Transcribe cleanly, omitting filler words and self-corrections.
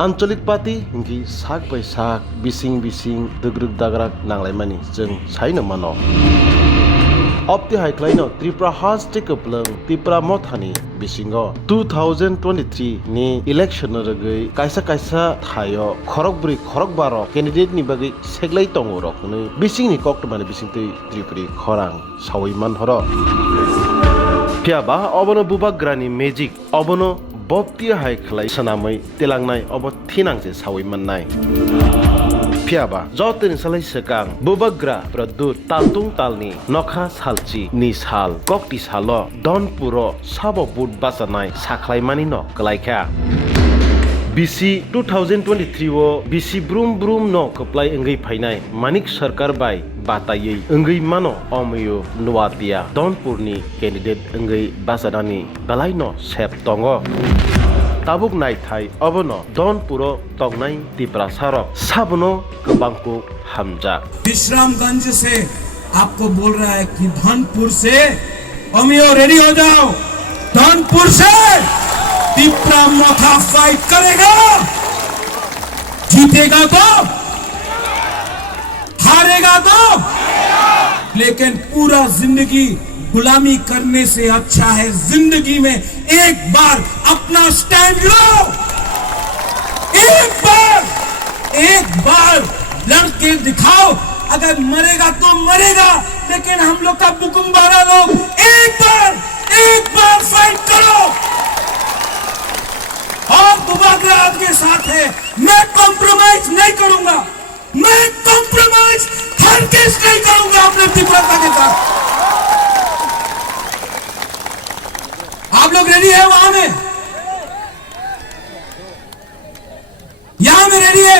आंचलिक पार्टी इंगी साक बै साक बिसिं बिसिं दग्रुक दाग्राक नांलायमानि जों सायनो मानो अपति हाइख्लायनो त्रिपुरा हास्टे कपलं त्रिपुरा मथानि बिसिंगो 2023 नि इलेक्शन रगै कायसा थायो खरक ब्रै खरक बारो कैंडिडेट नि बागै सेगलाय तंगो रखनै बिसिंनि कक्टमानि बिसिंतै त्रिपुरी खरां सावैमान हरो फियाबा अबनो बुबाग्रानि मेजिक अबनो बप्ति हाइख्लाय सनामै तेलांनाय अब थिनांजे सावैमाननाय फियाबा जतनि सालाय सेकां बुबाग्रा प्रदुत तालतुं तालनि नखा सालची नि साल कक्ति सालो धनपुरो साबो बुट बासानाय साख्लायमानि न कलायखा Bisi 2023 wo Bisi brum brum no keplai Wngui फाइनाय Manik Sharkar bai Batainai Wngui mano Amiya Noatia Dhanpur ni candidate Wngui basadani balai no sep tongo tabuk nai thai abono Dhanpuro tongnai Tripura sarok sabono kebangku hamja Vishramganj से आपको बोल रहा है कि धनपुर से अमिया ready हो जाओ धनपुर से त्रिपुरा मोथा फाइट करेगा जीतेगा तो हारेगा तो लेकिन पूरा जिंदगी गुलामी करने से अच्छा है जिंदगी में एक बार अपना स्टैंड लो एक बार लड़के दिखाओ अगर मरेगा तो मरेगा लेकिन हम लोग का बुकुम्बारा लोग एक बार फाइट करो और बुबाग्रा आपके साथ है मैं कॉम्प्रोमाइज नहीं करूंगा मैं कॉम्प्रोमाइज हरगिज नहीं करूंगा अपने त्रिपुरा के साथ आप लोग रेडी है वहां में यहां में रेडी है